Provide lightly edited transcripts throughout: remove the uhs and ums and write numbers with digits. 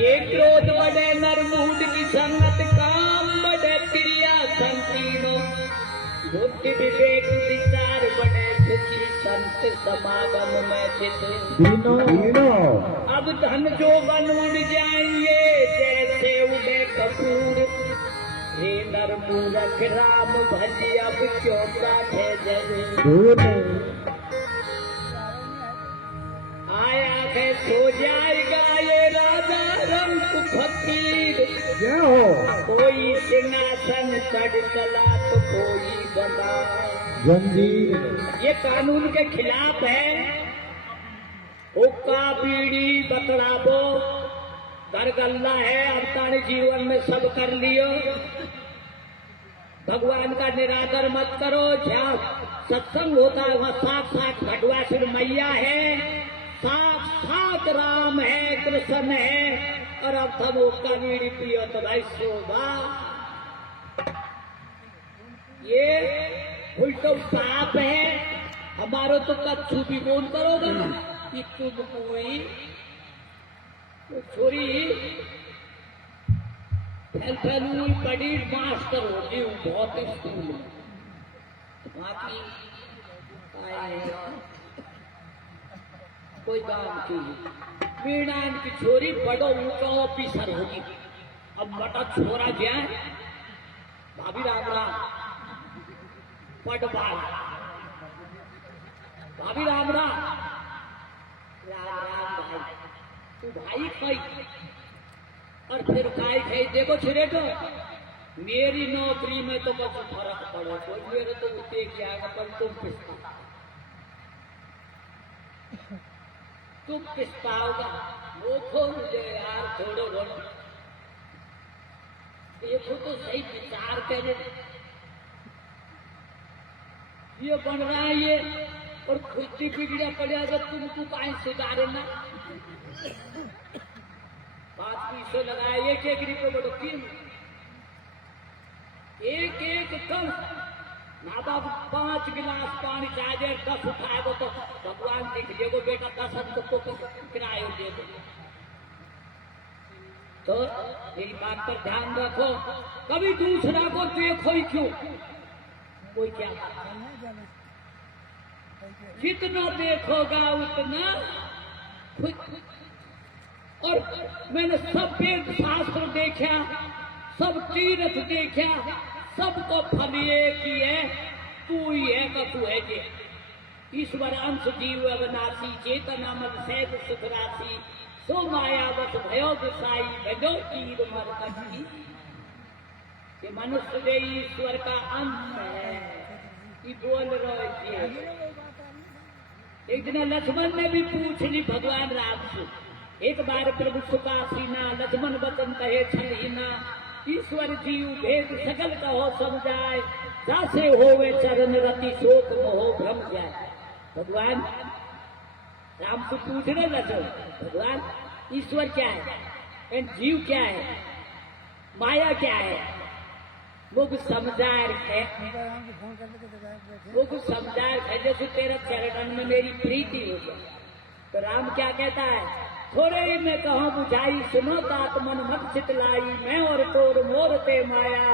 ये क्रोध बढ़े नरमूड की संगत काम बढ़े क्रिया संकीर्णो बुद्धि विवेक विचार बढ़े सुखी संत समागम में चित दीनो अब धन जो बन उड़ जाएंगे जैसे उड़े कपूर हे नरमूरख राम भज अब क्यों काटे जरूर आया है सो जाएगा ये राजा रंग फकीर जय हो कोई सिंहासन चढ़ चला तो कोई बंदा जंजीर। ये कानून के खिलाफ है। हुक्का बीड़ी बतलाबो दरगल्ला है अवतार जीवन में सब कर लियो। भगवान का निरादर मत करो। जहाँ सत्संग होता है वहाँ साक्षात भटवासुर मैया है, साक्षात राम है, कृष्ण है। और अब तुम हुक्का बीड़ी पियो तो भाई शोभा। ये उल्टो पाप है। हमारो तो कच्छू भी कौन करोगे ना कि तुम कोई छोरी फैलूई बड़ी मास्टर होगी बहुत स्कूल में बाकी कोई काम की मीणान की छोरी बड़ो ऊंचा ऑफिसर होगी। अब बटा छोरा जाए भाभी राम राम पटवाल भाभी राम राम राम राम भाई तू भाई खाई और फिर खाई खाई देखो छिरेटो मेरी नौकरी में तो कुछ फर्क पड़े कोई मेरे तो देख जाएगा पर तुम पिछताओगा वो खो मुझे यार थोड़ो बहुत देखो तो सही विचार करे ये बन रहा है ये और खुद ही बिगड़ा पड़ेगा तुमको काहे सुधारे ना। 5 पैसे लगाया एक एक रुपये बड़ो तीन एक एक कम ना बाप 5 गिलास पानी चाहिए 10 उठाएगो तो भगवान देख लेगो बेटा 10 हमको किराए दे दो। तो मेरी बात पर ध्यान रखो कभी दूसरा को देखो ही क्यों कोई क्या जितना देखोगा उतना खुद। और मैंने सब वेद शास्त्र देखा सब तीर्थ देखा सबको फल ये की है तू ही है का तू है जे ईश्वर अंश जीव अविनाशी चेतना मत सैद सुख राशि सो मायावत भयो दिशाई भजो तीर मरकटी। ये मनुष्य दे ईश्वर का अंश है ये बोल रहे। एक दिन लक्ष्मण ने भी पूछ ली भगवान राम से एक बार प्रभु सुखासीना लक्ष्मण वचन कहे छलहीना ईश्वर जीव भेद सकल कहो समझाए जासे होवे चरण रति शोक मोह भ्रम जाए। भगवान राम से पूछने लगे भगवान ईश्वर क्या है जीव क्या है माया क्या है वो कुछ समझार है वो कुछ समझार है जैसे तेरा चरण में मेरी प्रीति हो जाए। तो राम क्या कहता है थोड़े ही मैं कहूँ बुझाई सुनो तात मन मत चितलाई मैं और तोर मोर ते माया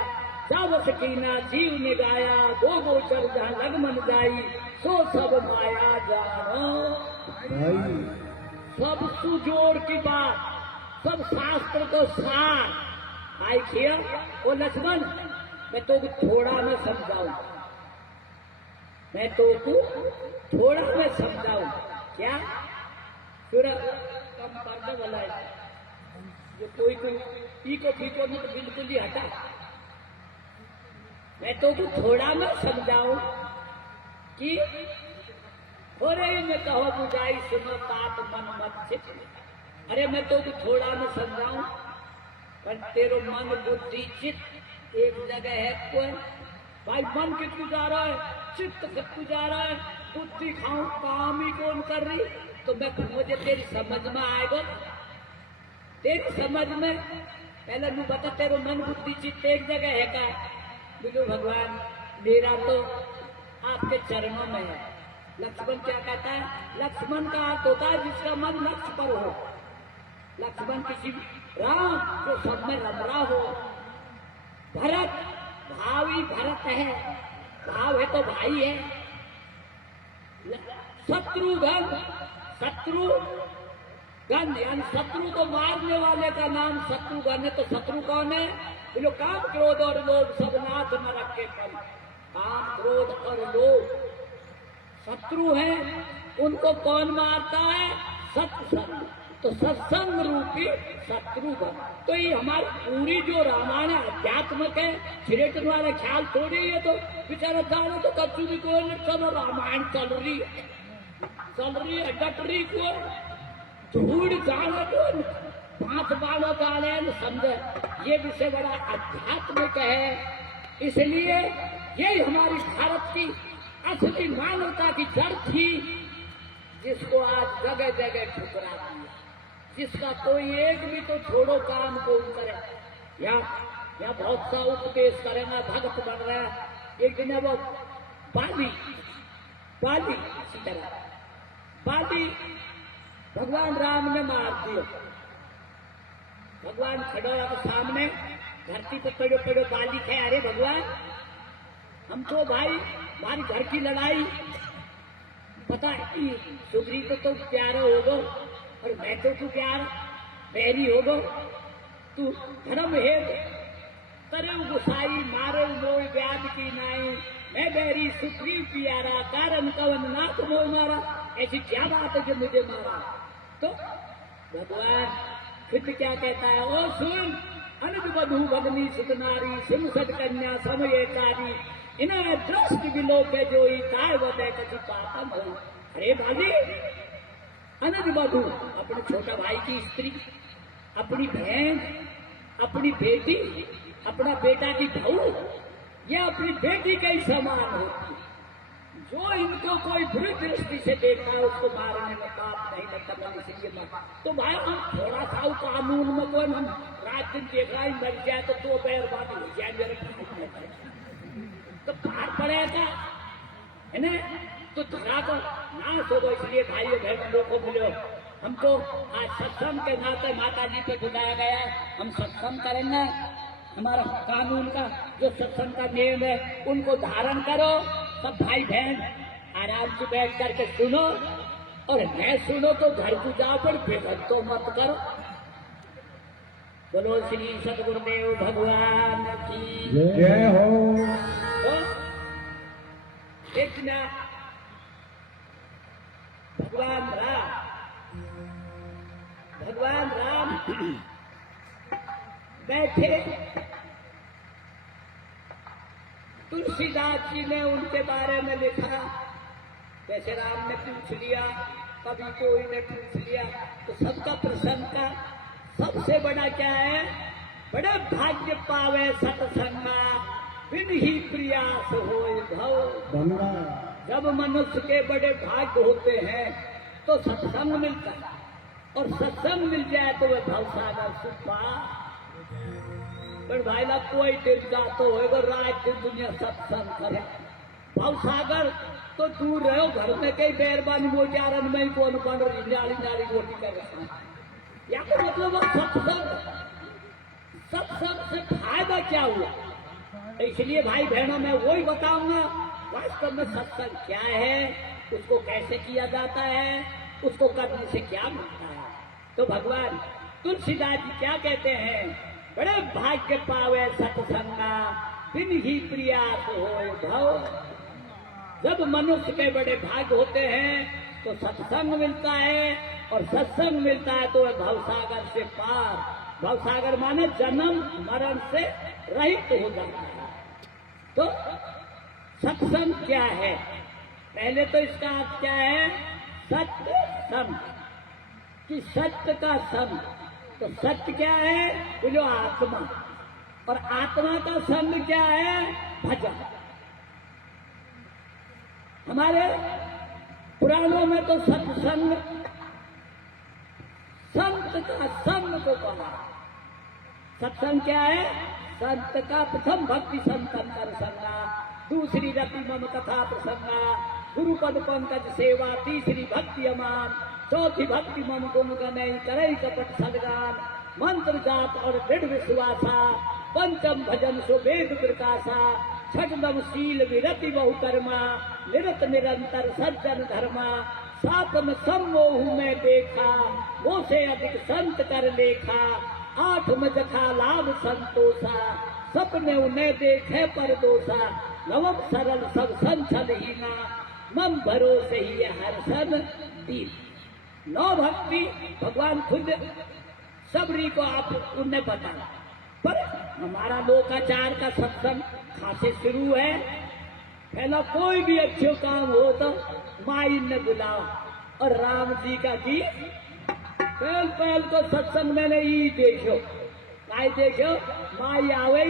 सब सकीना जीव ने गाया दो गोचर जहाँ लग मन जाई सो सब माया जानो। सब सुजोड़ की बात सब शास्त्र को सार आई खिया ओ लक्ष्मण मैं तो थोड़ा में समझाऊं मैं तो थोड़ा में समझाऊं क्या पूरा कम करने वाला है जो कोई पी को नहीं तो बिल्कुल ही हटा। मैं तो थोड़ा में समझाऊं कि थोड़े ही में कहो बुझाई सुनो तात मन मत चित। अरे मैं तो थोड़ा में समझाऊं पर तेरो मन बुद्धि चित्त एक जगह है कोई भाई मन कितनी जा रहा है चित्त कितनी जा रहा है बुद्धि खाऊं काम ही कौन कर रही। तो मैं मुझे तेरी समझ में आएगा तेरी समझ में पहले मैं बता तेरे मन बुद्धि चित्त एक जगह है का बोलो भगवान मेरा तो आपके चरणों में है। लक्ष्मण क्या कहता है लक्ष्मण का अर्थ होता है जिसका मन लक्ष्य पर हो लक्ष्मण किसी राम जो सब में रम रहा हो, भरत भावी भरत है, भाव है तो भाई है, शत्रुघ्न शत्रुघ्न यानी शत्रु को मारने वाले का नाम शत्रुघ्न है। तो शत्रु कौन है? जो काम क्रोध और लोभ सब नाथ नरक के फल, काम क्रोध और लोभ शत्रु है, उनको कौन मारता है? सत्संग। तो सत्संग रूपी शत्रुघ्न। तो ये हमारी पूरी जो रामायण अध्यात्मक है, छिड़कने वाले ख्याल थोड़ी है। तो बेचारा जानो तो कच्चू भी कोई नहीं, सब रामायण चल रही है डटरी को धूड़ जाना को पांच बालों जाने न समझे। ये विषय बड़ा आध्यात्मिक है, इसलिए ये हमारी भारत की असली मानवता की जड़ थी, जिसको आज जगह जगह ठुकरा दिया, जिसका कोई एक भी तो छोड़ो काम को करे। या बहुत सा उपदेश करेंगे, भगत बन रहा है। एक दिन वो बाली इसी तरह बाली भगवान राम ने मार दिया। भगवान खड़ा के सामने धरती पर पड़ो बाली थे, अरे भगवान हम तो भाई हमारी घर की लड़ाई पता है, सुग्री तो प्यारा होगो और मैं तो तू प्यार बैरी होगो, तू धर्म हेत करे गुसाई मारो मोय व्याध की नाई, मैं बैरी सुग्री प्यारा कारण कवन नाथ मोय मारा। ऐसी क्या बात है जो मुझे मारा? तो भगवान फिर क्या कहता है? ओ सुन, अनुज बधु भगनी सुतनारी सिमसद कन्या समयकारी, इन्हें दृष्ट विलोक है जो काय वदय कछु पापम हो। अरे बाली, अनुज बधु अपने छोटा भाई की स्त्री, अपनी बहन, अपनी बेटी, अपना बेटा की बहू, यह अपनी बेटी के ही समान होती है। जो इनको कोई बुरी दृष्टि से देखता है उसको मारने में पाप नहीं लगता, इसलिए मार। तो भाई हम थोड़ा सा कानून में कोई हम रात दिन देख रहा है, मर जाए तो पैर बात हो जाए मेरे तो पार पड़ेगा है ना। तो धरा को नाश होगा। इसलिए भाइयों बहनों को मिलो, हमको आज सत्संग के नाते माता जी पे बुलाया गया, हम सत्संग करेंगे। हमारा कानून का जो सत्संग का नियम है उनको धारण करो। सब भाई बहन आराम से बैठ करके सुनो, और मैं सुनो तो घर को जाओ, पर बेघर तो मत करो। बोलो श्री सदगुरुदेव भगवान की जय हो। तो इतना भगवान राम बैठे, तुलसीदास जी ने उनके बारे में लिखा। जैसे राम ने पूछ लिया, कभी कोई ने पूछ लिया, तो सबका प्रसन्न का सबसे बड़ा क्या है? बड़े भाग्य पावे सत्संगा, बिन ही प्रयास होए भव। जब मनुष्य के बड़े भाग्य होते हैं तो सत्संग मिलता है, और सत्संग मिल जाए तो वह भवसागर सुपा। पर भाई ला कोई दिन जातो होगा, रात दिन दुनिया सत्संग करे। भवसागर तो दूर रहो, घर में कई बेरबानी मोजारन में कौन कौन नाली रोटी कर या तो मतलब सत्संग से फायदा क्या हुआ? इसलिए भाई बहनों मैं वही बताऊंगा वास्तव में सत्संग क्या है, उसको कैसे किया जाता है, उसको करने से क्या मिलता है। तो भगवान तुलसीदास जी क्या कहते हैं? बड़े भाग्य पावे सत्संगा, बिन ही प्रयास होए भव। जब मनुष्य के बड़े भाग्य होते हैं तो सत्संग मिलता है, और सत्संग मिलता है तो वह भवसागर से पार। भवसागर माने जन्म मरण से रहित हो जाता है। तो सत्संग क्या है? पहले तो इसका अर्थ क्या है? सत्य संग, कि सत्य का संग। तो सत्य क्या है? बोलो आत्मा, और आत्मा का संग क्या है? भजन। हमारे पुराणों में तो सत्संग संत का संग को कहा। सत्संग क्या है? संत का प्रथम भक्ति संतन कर संगा, दूसरी रति मम कथा प्रसंगा, गुरुपद पंकज सेवा, तीसरी भक्ति अमान, चौथी भक्ति मम गुण गनई करई कपट सदगान मंत्र जाप और दृढ़ विश्वासा पंचम भजन सो वेद प्रकाशा छठम शील विरति बहुकर्मा निरत निरंतर सज्जन धर्मा सातम सम्मोह में देखा वो से अधिक संत कर लेखा आठम जखा लाभ संतोषा सपने उन्हें देखे पर दोषा नवम सरल सब संचल हीना मम भरोसे ही हर सन दीन। नौ भक्ति भगवान खुद सबरी को आप उन्हें बताया, पर हमारा लोकाचार का सत्संग खासे शुरू है। पहला कोई भी अच्छे काम हो तो माई ने बुलाओ, और राम जी का गीत पहल पहल को सत्संग मैंने ही देखो काय देखो माई आवे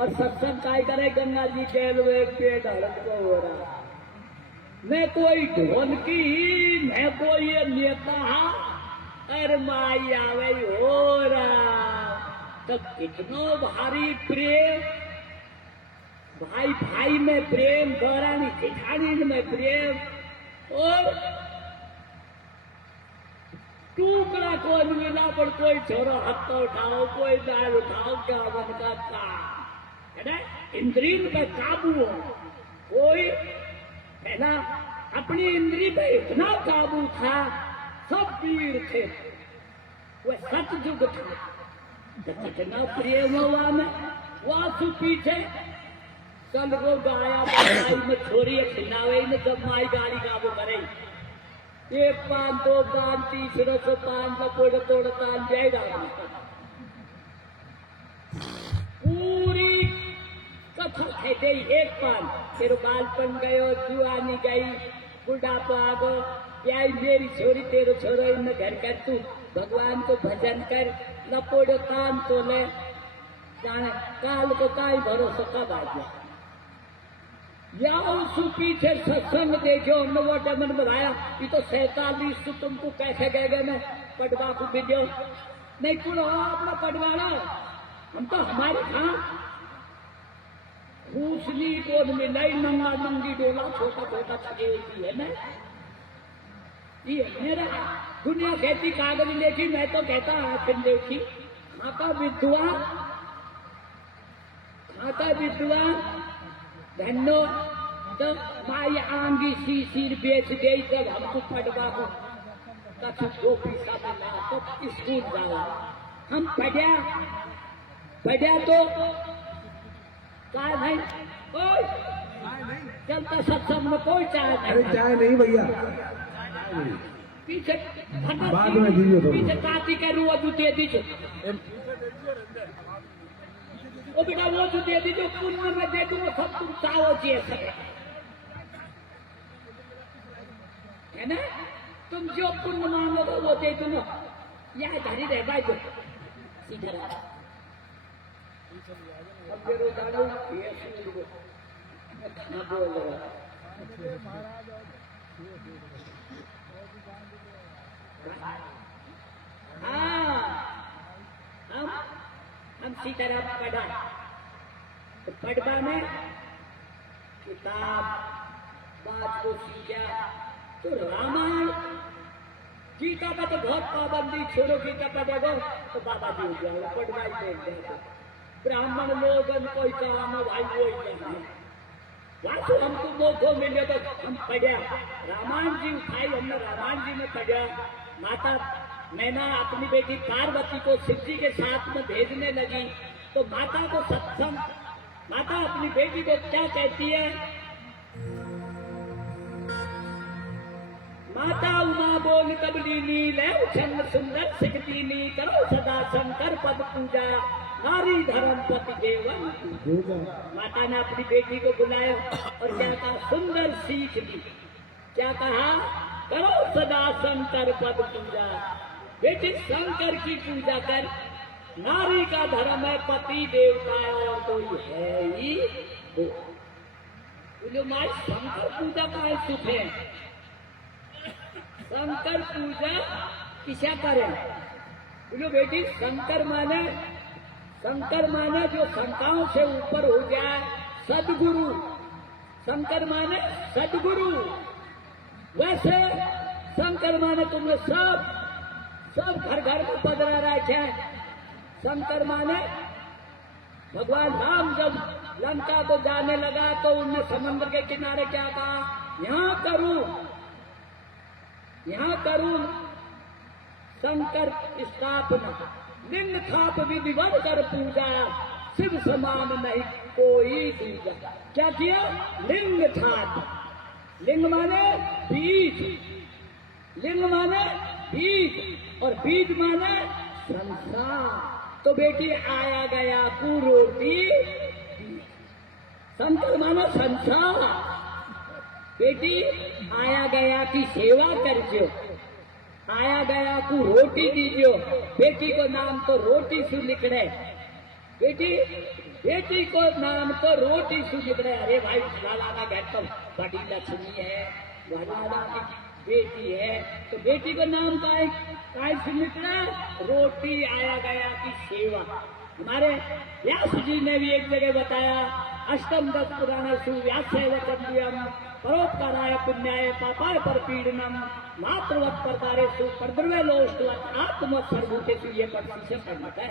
और सत्संग काय करे गंगा जी जेल में पेट हड़प को हो रहा, मैं कोई ढोलकी मैं कोई नेता, अरे माई आवे हो रहा। तब कितनो भारी प्रेम, भाई भाई में प्रेम, गौरानी जेठानी में प्रेम, और टुकड़ा को मिला पर कोई छोरो हाथ उठाओ, कोई दाल उठाओ, क्या मन का काम है ना। इंद्रिय पे काबू हो, कोई पहला अपनी इंद्रिय पे इतना काबू था, सब वीर थे, वह सतयुग था। तो कितना प्रेम हुआ में वासु पीछे कल को गाया भाई में छोरी खिलावे ने जब माई गाड़ी काबू करे, एक पान दो पान तीसरा सौ पान लपोड़ तोड़ तान जाएगा। पूरी कथा थे दे एक पान, फिर बालपन गयो, जुआनी गई, बुढ़ापा आ गो, ब्याई मेरी छोरी तेरो छोरो इन घर कर, तू भगवान को भजन कर, लपोड़ तान तो ले जाने काल को काई भरोसा कब आ गया। या उस पीछे सत्संग देखो, हमने वो मन बताया ये तो 47 तो तुमको कैसे गए मैं पटवा को वीडियो नहीं कुल अपना पटवाना, हम तो हमारे खां खूसली गोद में नई नंगा नंगी डोला छोटा छोटा चगे है ना। ये मेरा दुनिया कहती कागज लेखी, मैं तो कहता हाथ देखी। खाता विद्वान धनो तो माई आंगी सी सिर बेच दे, जब हमको पटवा को कछु दो पैसा मिला तो स्कूल जाओ। हम पढ़ा तो चाय भाई कोई चलता सत्संग में कोई चाय नहीं। अरे चाय नहीं भैया, पीछे बाद में दीजिए तो। पीछे काती का रुआ जो दे दीजिए, ओ बेटा वो जो दे दीजिए, पुण्य में दे दूंगा, सब तुम चाहो जैसे है ना। तुम जो पुण्य मांगोगे वो दे दूंगा, यहाँ धरी रह भाई जो सीधा रहा। अब मेरे दादा ये खाना बोल रहा, हाँ हम सीताराम पढ़ा, तो पढ़वा में किताब बात को सीखा, तो रामायण गीता का तो बहुत पाबंदी, छोड़ो गीता पढ़ेगो तो बाबा जी हो जाओ, पढ़वाई देख जाएगा। ब्राह्मण लोगन कोई काम है भाई वो ही वास्तव हमको मौको मिले तो हम पढ़ा, रामायण जी उठाई, हमने रामायण जी में पढ़ा। माता मैना अपनी बेटी पार्वती को शिव जी के साथ में भेजने लगी, तो माता को सत्संग, माता अपनी बेटी को क्या कहती है, माता उमा बोल कबलीनी ले छंद सुंदर सिखतीनी, करो सदा शंकर पद पूजा, नारी धर्म पति देवन। माता ने अपनी बेटी को बुलाया और क्या कहा, सुंदर सीख दी। क्या कहा, करो सदा शंकर पद पूजा, बेटी शंकर की पूजा कर, नारी का धर्म है पति देवता और कोई है ही बोलो। माई शंकर पूजा का है सुख है, शंकर पूजा किसा करें बोलो बेटी। शंकर माने जो शंकाओं से ऊपर हो जाए, सदगुरु। शंकर माने सदगुरु। वैसे शंकर माने तुमने सब घर घर में पधरा रखा है। शंकर माने भगवान राम जब लंका को जाने लगा तो उनने समुद्र के किनारे क्या कहा, यहाँ करूं शंकर स्थापना, लिंग थाप विधिवत कर पूजा, शिव समान नहीं कोई दूजा। क्या किया, लिंग थाप, लिंग माने बीज, लिंग माने बीज और बीज माने संसार। तो बेटी आया गया को रोटी, शंकर माने संसार, बेटी आया गया की सेवा करजो, आया गया को रोटी दीजियो। बेटी को नाम तो रोटी सु निकले, बेटी को नाम तो रोटी सु निकले। अरे भाई लाला का घर तो बड़ी लक्ष्मी है, लाला की बेटी है, तो बेटी को नाम काय से निकला, रोटी आया गया की सेवा। हमारे व्यास जी ने भी एक जगह बताया, अष्टम 10 पुराण सुव्यास वचन परोपकाराय पुण्याय पापाय पर पीड़नम मातृवत प्रकारे सुपर्द्रवे लोष्टवत आत्म सर्वभूतेषु ये प्रतिशत कर्मत है।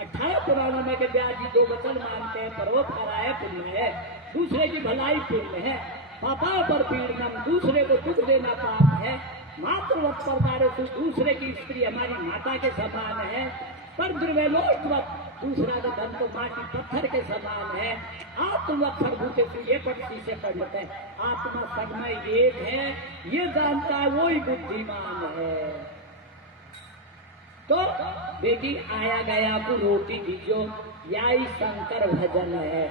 18 पुराणों में के व्यास जी 2 वचन मानते हैं, परोपकाराय पुण्याय, दूसरे की भलाई पुण्य है, पापाय पर पीड़नम, दूसरे को दुख देना पाप है, मातृवत प्रकारे दूसरे की स्त्री हमारी माता के समान है, पर्द्रवे लोष्टवत, दूसरा का धन तो माटी पत्थर के समान है, आत्मा सर्वभूतेषु ये पक्षी से परिणत है। आत्मा सगमय एक है, ये जानता है वही बुद्धिमान है। तो बेटी आया गया को रोटी दीजो, यही शंकर भजन है।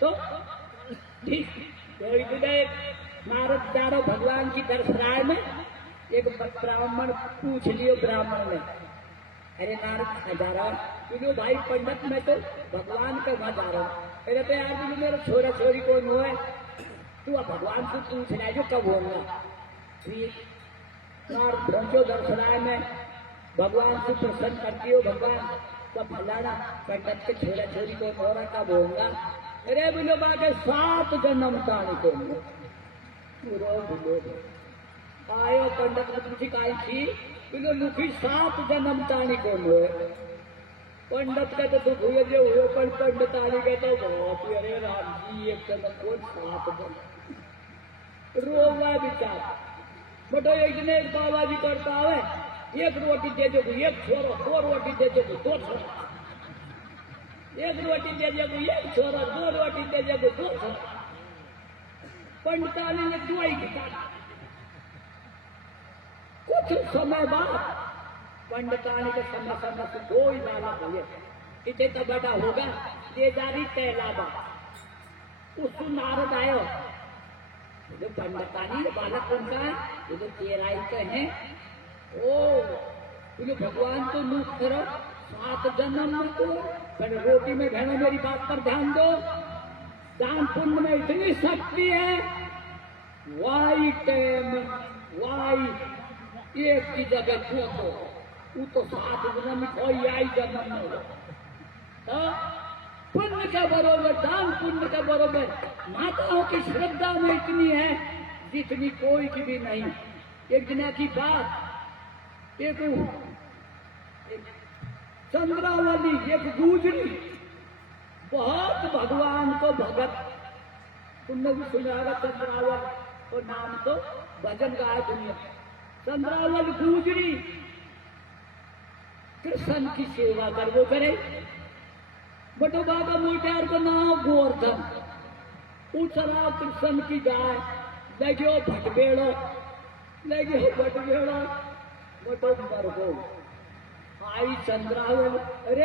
तो ठीक नारद चारों भगवान की दर्शनाय में एक ब्राह्मण पूछ लियो, ब्राह्मण ने, अरे नारद जा रहा हूँ, बोलो भाई पंडित मैं तो भगवान के वहां जा रहा हूँ। अरे तो यार बोलो मेरा छोरा छोरी कौन हो है, तू अब भगवान से पूछ रहा है जो कब होगा। नारद पहुंचो दर्शनाय में, भगवान से प्रसन्न करती हो, भगवान तो फलाना पंडित के छोरा छोरी कौन हो रहा, कब होगा। अरे बोलो बाके 7 जन्म ताने को बोलो आयो पंडित ने पूछी काई थी, बोलो लुखी 7 जन्म तानी को हुए। पंडित का तो दुख हुए जो हुए, पर पंडित आने का तो बहुत, अरे राम जी एक जन्म को 7 जन्म रोवा विचार। बटो एक दिन एक बाबा जी करता है, एक रोटी दे दो एक छोरो, 2 रोटी दे दो 2 छोरा, एक रोटी दे दो एक छोरा, 2 रोटी दे दो 2 छोरा। पंडितानी ने दुआई की कुछ समय बाद पंडितानी के समय से कोई बालक हुए, इसे तो बड़ा होगा ये जारी तैलाबा। उसको नारद आयो, जो पंडितानी बालक कौन का है, ये तो 13 के हैं। ओ बोलो भगवान तो मुख करो 7 जन्म में, तो पर रोटी में भेड़ो, मेरी बात पर ध्यान दो, दान पुण्य में इतनी शक्ति है, वाई टाइम वाई एक की जगह खोतो, वो तो 7 जन्म में कोई आई जन्म में हो। पुण्य का बरोबर, दान पुण्य का बरोबर माताओं की श्रद्धा में इतनी है जितनी कोई की भी नहीं। एक दिन की बात, एक चंद्रावली, एक गुजरी बहुत भगवान को भगत, तुमने भी सुना होगा चंद्रावल को नाम, तो भजन गाय दुनिया। चंद्रावल गुजरी कृष्ण की सेवा कर वो करे, बटो बाबा मोटियार को नाम गोवर्धन, उचरा कृष्ण की गाय, लगे भटबेड़ो, बटो मर गो। आई चंद्रावल, अरे